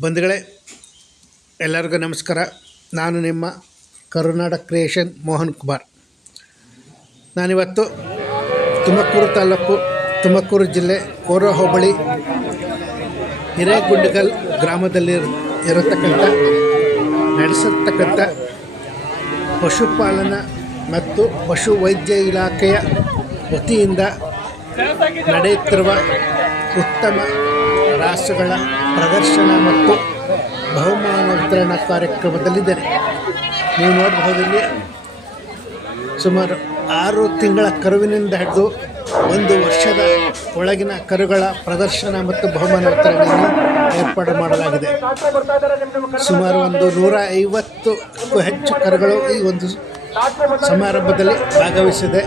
ಬಂಧುಗಳೇ, ಎಲ್ಲರಿಗೂ ನಮಸ್ಕಾರ. ನಾನು ನಿಮ್ಮ ಕರುನಾಡ ಕ್ರಿಯೇಷನ್ ಮೋಹನ್ ಕುಮಾರ್. ನಾನಿವತ್ತು ತುಮಕೂರು ತಾಲೂಕು, ತುಮಕೂರು ಜಿಲ್ಲೆ ಕೋರ ಹೋಬಳಿ ಹಿರೇಗುಂಡಗಲ್ ಗ್ರಾಮದಲ್ಲಿ ಇರ- ಇರತಕ್ಕಂಥ, ನಡೆಸತಕ್ಕಂಥ ಪಶುಪಾಲನಾ ಮತ್ತು ಪಶು ವೈದ್ಯ ಇಲಾಖೆಯ ವತಿಯಿಂದ ನಡೆಯುತ್ತಿರುವ ಉತ್ತಮ ರಾಸುಗಳ ಪ್ರದರ್ಶನ ಮತ್ತು ಬಹುಮಾನ ವಿತರಣಾ ಕಾರ್ಯಕ್ರಮದಲ್ಲಿದ್ದೇನೆ. ನೀವು ನೋಡಬಹುದು ಇಲ್ಲಿ ಸುಮಾರು ಆರು ತಿಂಗಳ ಕರುವಿನಿಂದ ಹಿಡಿದು ಒಂದು ವರ್ಷದ ಒಳಗಿನ ಕರುಗಳ ಪ್ರದರ್ಶನ ಮತ್ತು ಬಹುಮಾನ ವಿತರಣೆಯನ್ನು ಏರ್ಪಾಡು ಮಾಡಲಾಗಿದೆ. ಸುಮಾರು ಒಂದು ನೂರ ಐವತ್ತಕ್ಕೂ ಹೆಚ್ಚು ಕರುಗಳು ಈ ಒಂದು ಸಮಾರಂಭದಲ್ಲಿ ಭಾಗವಹಿಸಿದೆ.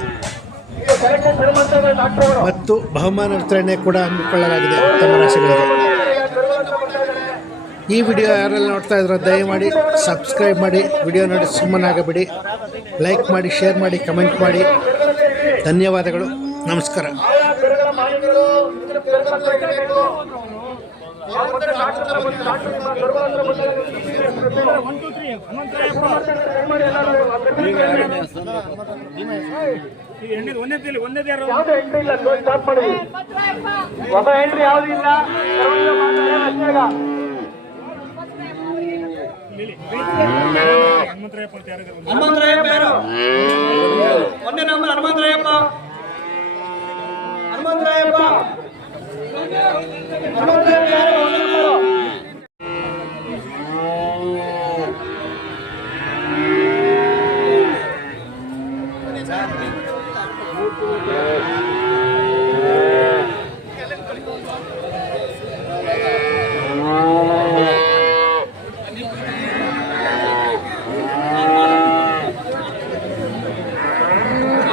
ಮತ್ತು ಬಹುಮಾನ ವಿತರಣೆ ಕೂಡ ಹಮ್ಮಿಕೊಳ್ಳಲಾಗಿದೆ ಉತ್ತಮ ರಾಶಿಗಳಿಗೆ. ಈ ವಿಡಿಯೋ ಯಾರೆಲ್ಲ ನೋಡ್ತಾ ಇದ್ರೋ ದಯಮಾಡಿ ಸಬ್ಸ್ಕ್ರೈಬ್ ಮಾಡಿ ವಿಡಿಯೋ ನೋಡಿ ಸುಮ್ಮನಾಗಬೇಡಿ ಲೈಕ್ ಮಾಡಿ ಶೇರ್ ಮಾಡಿ ಕಮೆಂಟ್ ಮಾಡಿ. ಧನ್ಯವಾದಗಳು. ನಮಸ್ಕಾರ. ಒಂದೇ ಒಂದೇ ಯಾರು ಯಾವ್ದು ಎಂಟ್ರಿ ಇಲ್ಲ ಸ್ಟಾಪ್ ಮಾಡಿ ಹೊಸ ಎಂಟ್ರಿ ಯಾವ್ದು ಇಲ್ಲ హనుమంతరాయ పేరు. వంద నెంబర్ హనుమంతరాయప్ప హనుమంతరాయప్ప హనుమంతరాయ పేరు.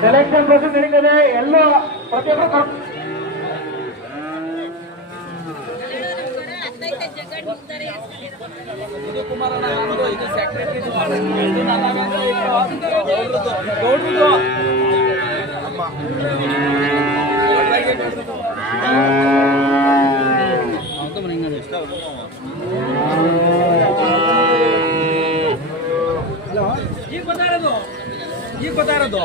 సెలక్షన్ కోసం జరిగినదే ఎల్లో ప్రతి ఒక్క ಈಗ ಬರ್ತಾ ಇರೋದು ಈಗ ಬರ್ತಾ ಇರೋದು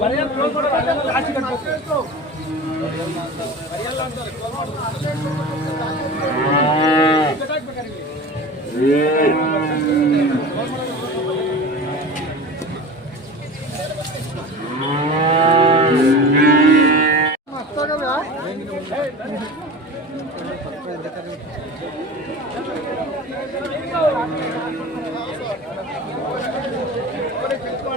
ಬರೆಯಲ್ಲ close ಮಾಡೋದು, ಆಚೆ ಕಟ್ಬೇಕು. ಕೆಂಪಣ್ಣ ನೀವು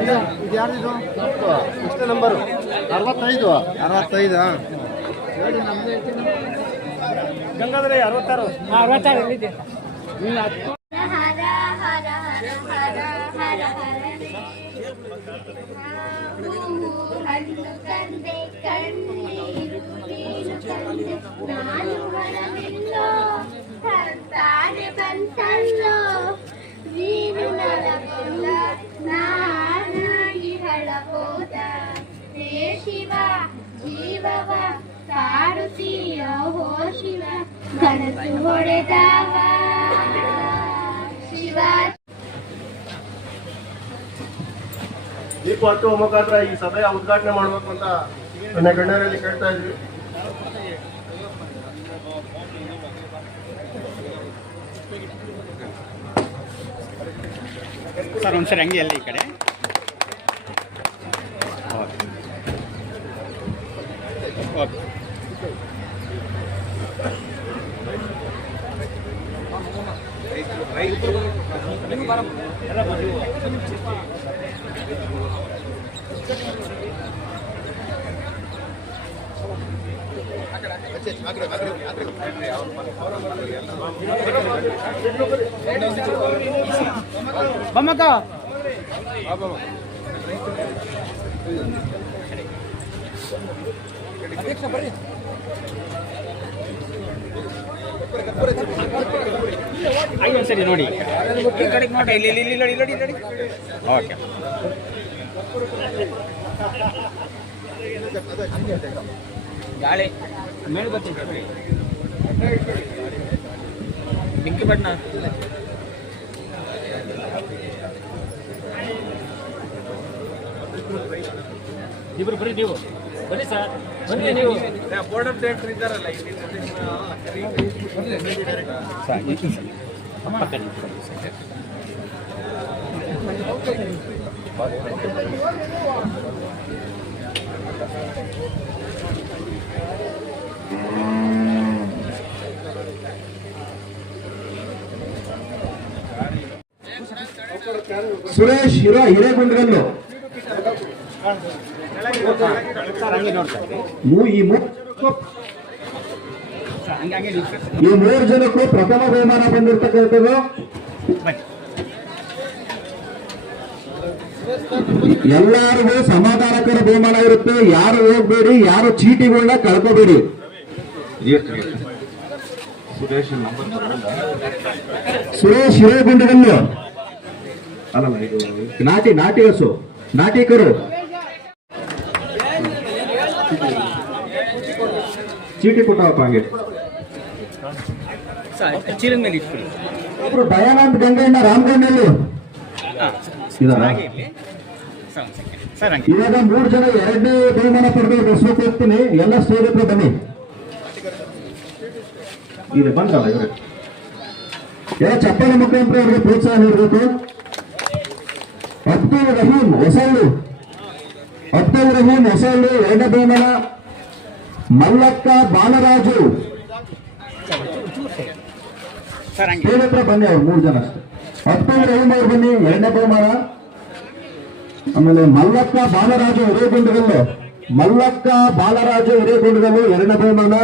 ಇದು ಏಜು ಎಷ್ಟು ನಂಬರು ಅರವತ್ತೈದು ಅರವತ್ತೈದು ಗಂಗಾಧರ ಅರವತ್ತಾರು ಅರವತ್ತಾರು ತಂದೆ ಕಣ್ಣೀರು ತಂದೆ ನಾನು ಬಂತಲ್ಲೋ ನೀನು ನರಗೊಲ್ಲ ನಾನಾಗಿ ಹಳಬೋದ. ಹೇ ಶಿವ, ಜೀವವ ಕಾಡು ಜ್ಯೋತಿಯ ಶಿವ ಕನಸು ಹೊಡೆದವ. ಶಿವ. ದೀಪ ಹಚ್ಚುವ ಮುಖಾಂತರ ಈ ಸಭೆಯ ಉದ್ಘಾಟನೆ ಮಾಡಬೇಕು ಅಂತ ನನ್ನ ಗಣ್ಯರಲ್ಲಿ ಕೇಳ್ತಾ ಇದ್ವಿ. ಸರ್ ಒಂದ್ಸರಿ ಹಂಗೆ ಅಲ್ಲಿ ಈ ಕಡೆ. ಓಕೆ. ಬಮ್ಮಕ್ಕ ಹಾಗೆ ಒಂದ್ಸರಿ ನೋಡಿ ಈ ಕಡೆಗೆ ನೋಡಿ ಇಲ್ಲಿ ಇಲ್ಲಿ ಇಲ್ಲಿ ನೋಡಿ ನೋಡಿ ನೋಡಿ ಓಕೆ ಗಾಳಿ ಮೇಲ್ ಬರ್ತಿದೆ ಬೆಂಕಿ ಬಣ್ಣ. ಇಬ್ರು ಬರೀ ನೀವು. ಬನ್ನಿ ಸರ್. ಬನ್ನಿ ನೀವು. ಬೋರ್ಡ್ ಆಫ್ ಡೈರೆಕ್ಟರ್ ಇದ್ದಾರಲ್ಲ ಸುರೇಶ್ ಹಿರೋ ಮೂ- ಈ ಮೂರು ಜನಕ್ಕೂ ಪ್ರಥಮ ಬಹುಮಾನ ಬಂದಿರ್ತಕ್ಕಂಥದ್ದು. ಎಲ್ಲರಿಗೂ ಸಮಾಧಾನಕರ ಬಹುಮಾನ ಇರುತ್ತೆ. ಯಾರು ಹೋಗ್ಬೇಡಿ, ಯಾರು ಚೀಟಿಗಳನ್ನ ಕಳ್ಕೋಬೇಡಿ. ಸುರೇಶ್ ಹಿರೇಗುಂಡಗಲ್ಲು. ನಾಟಿ ನಾಟಿ ಹಸು ನಾಟಿಕರು. ಚೀಟಿ ಕೊಟ್ಟವಪ್ಪ ಹಂಗೆ. ಒಬ್ರು ದಯಾನಂದ್ ಗಂಗಣ್ಣ ರಾಮಗಣ್ಣಲ್ಲಿ. ಇವಾಗ ಮೂರು ಜನ ಎರಡನೇ ಬಹುಮಾನ ಪಡೆದು ಹೋಗ್ತೀನಿ. ಎಲ್ಲ ಸ್ನೇಹಿತರು ಬನ್ನಿ. ಇದೆ ಬಂದ್ರಲ್ಲ ಇವ್ರೆ. ಎಲ್ಲ ಚಪ್ಪಾಳೆ ಮುಖಾಂತರ ಅವ್ರಿಗೆ ಪ್ರೋತ್ಸಾಹ ನೀಡಬೇಕು. ಅಬ್ದುಲ್ ರಹೀಂ ಹೊಸಳ್ಳು. ಅಬ್ದುಲ್ ರಹೀಂ ಹೊಸಳ್ಳು ಎರಡನೇ ಬಹುಮಾನ ಮಲ್ಲಕ್ಕ ಬಾಲರಾಜು. ಹೇಳತ್ರ ಬನ್ನಿ ಅವ್ರು ಮೂರು ಜನ ಅಷ್ಟೇ. ಅಬ್ದುಲ್ ರಹೀಂ ಅವ್ರು ಬನ್ನಿ, ಎರಡನೇ ಆಮೇಲೆ ಮಲ್ಲಕ್ಕ ಬಾಲರಾಜು ಹಿರೇಗುಂಡಗಲ್ಲು ಮಲ್ಲಕ್ಕ ಬಾಲರಾಜು ಹಿರೇಗುಂಡಗಲ್ಲು ಎರಡನೇ ಬಹುಮಾನ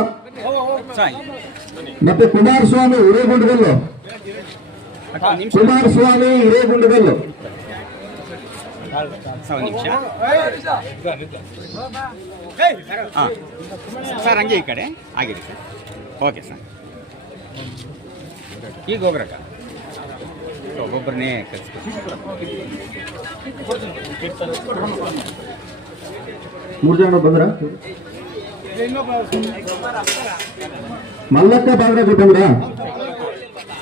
ಮತ್ತೆ ಕುಮಾರಸ್ವಾಮಿ ಹಿರೇಗುಂಡಗಲ್ಲು ಕುಮಾರಸ್ವಾಮಿ ಹಿರೇಗುಂಡಗಲ್ಲು ಸರ್ ಒಂದು ನಿಮಿಷ. ಹಾಂ. ಸರ್ ಹಂಗೆ ಈ ಕಡೆ. ಆಗಿರಿ ಸರ್ ಓಕೆ ಸರ್. ಈಗ ಹೋಗ್ರಕ್ಕ ಒಬ್ಬೊಬ್ಬರನ್ನೇ ಕಳಿಸ್ತೀವಿ ಮೂರು ಜನ ಬಂದ್ರ? ಮಲ್ಲಕ್ಕ ಬಾಲರಾಜು ಬಂದ್ರ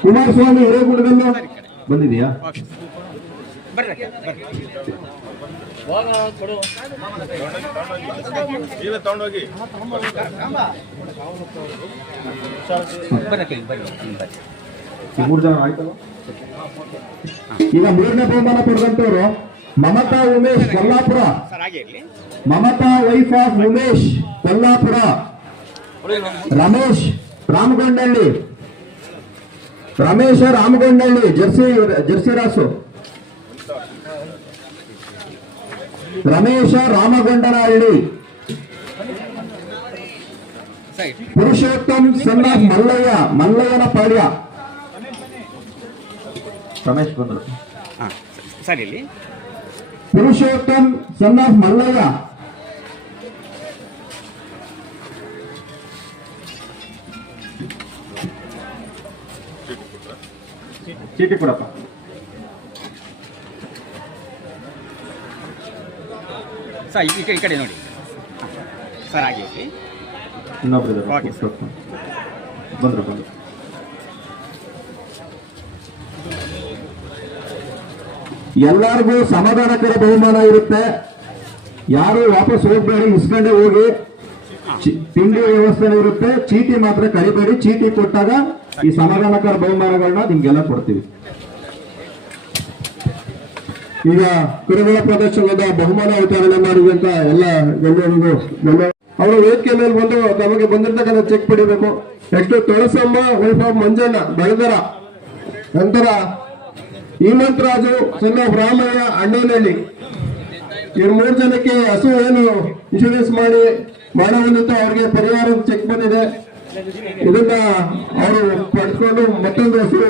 ಕುಮಾರಸ್ವಾಮಿ ಹಿರೇಗುಂಡಗಲ್ಲು ಬಂದಿದೆಯಾ? ತಗೊಂಡೋಗಿ ಮೂರು ಜನ ಆಯ್ತಲ್ಲ ಈಗ ಮೂರನೇ ಬಹುಮಾನ ಪಡೆದಂತವರು ಮಮತಾ ಉಮೇಶ್ ಕೊಲ್ಲಾಪುರ ಸರ್ ಹಾಗೆ ಇರಲಿ Mamata wife of Umesh Kollapura Ramesh Ramagondalli Ramesha Ramagondalli jersey jersey ರಾಸು Ramesh Ramagondanahalli ಸರಿ ಪುರುಷೋತ್ತಮ್ ಸಣ್ಣ ಮಲ್ಲಯ್ಯ ಮಲ್ಲಯ್ಯನ ಪಾಳ್ಯ ರಮೇಶ್ ಬಂದರು ಹಾಂ ಸರಿ ಇಲ್ಲಿ ಪುರುಷೋತ್ತಮ್ ಸನ್ ಆಫ್ ಮಲ್ಲಯ್ಯ. ಚೀಟಿ ಕೊಡಪ್ಪ. ಸರ್ ಈ ಕಡೆ ಈ ಕಡೆ ನೋಡಿ. ಸರ್ ಆಗಿ ಇನ್ನೊಬ್ಬರು ಇನ್ನೊಬ್ರು ಬಂದ್ರು ಬಂದ್ರು. ಎಲ್ಲರಿಗೂ ಸಮಾಧಾನಕರ ಬಹುಮಾನ ಇರುತ್ತೆ. ಯಾರು ವಾಪಸ್ ಹೋಗ್ಬೇಡಿ, ಇಸ್ಕೊಂಡೆ ಹೋಗಿ. ತಿಂಡಿ ವ್ಯವಸ್ಥೆ ಇರುತ್ತೆ. ಚೀಟಿ ಮಾತ್ರ ಕರಿಬೇಡಿ. ಚೀಟಿ ಕೊಟ್ಟಾಗ ಈ ಸಮಾಧಾನಕರ ಬಹುಮಾನಗಳನ್ನ ನಿಮ್ಗೆಲ್ಲ ಕೊಡ್ತೀವಿ. ಈಗ ಕುರುಗಳ ಪ್ರದರ್ಶನದ ಬಹುಮಾನ ವಿತರಣೆ ಮಾಡಿದಂತ ಎಲ್ಲ ಗಣ್ಯರಿಗೂ ಅವರ ವೇದಿಕೆ ಮೇಲೆ ಬಂದು ತಮಗೆ ಬಂದಿರತಕ್ಕಂಥ ಚೆಕ್ ಪಡಿಬೇಕು. ನೆಕ್ಸ್ಟ್ ತುಳಸಮ್ಮ ವೈಫ್ ಮಂಜಣ್ಣ ಬೆಳೆದರ ನಂತರ ಹೇಮಂತ್ ರಾಜು ಸಣ್ಣ ರಾಮಯ್ಯ ಅಣ್ಣನಹಳ್ಳಿ. ಇವ್ರ ಮೂರು ಜನಕ್ಕೆ ಹಸು ಏನು ಇನ್ಶೂರೆನ್ಸ್ ಮಾಡಿ ಮಾಡುವಂತ ಅವ್ರಿಗೆ ಪರಿಹಾರ ಚೆಕ್ ಬಂದಿದೆ. ಇದನ್ನ ಅವರು ಪಡ್ಕೊಂಡು ಮತ್ತೊಂದು ಹಸು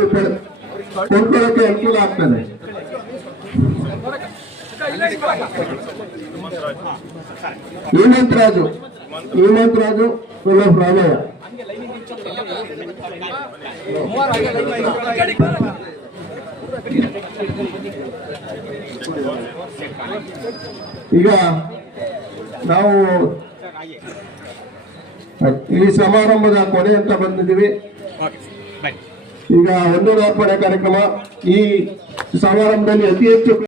ಕೊಂಡ್ಕೊಳ್ಳೋಕೆ ಅನುಕೂಲ ಆಗ್ತದೆ. ಹೇಮಂತ್ ರಾಜು ಹೇಮಂತ್ ರಾಜು ಸಣ್ಣ ರಾಮಯ್ಯ. ಈಗ ನಾವು ಈ ಸಮಾರಂಭದ ಕೊನೆ ಅಂತ ಬಂದಿದ್ದೀವಿ. ಈಗ ಒಂದು ಅರ್ಪಣೆ ಕಾರ್ಯಕ್ರಮ ಈ ಸಮಾರಂಭದಲ್ಲಿ ಅತಿ ಹೆಚ್ಚು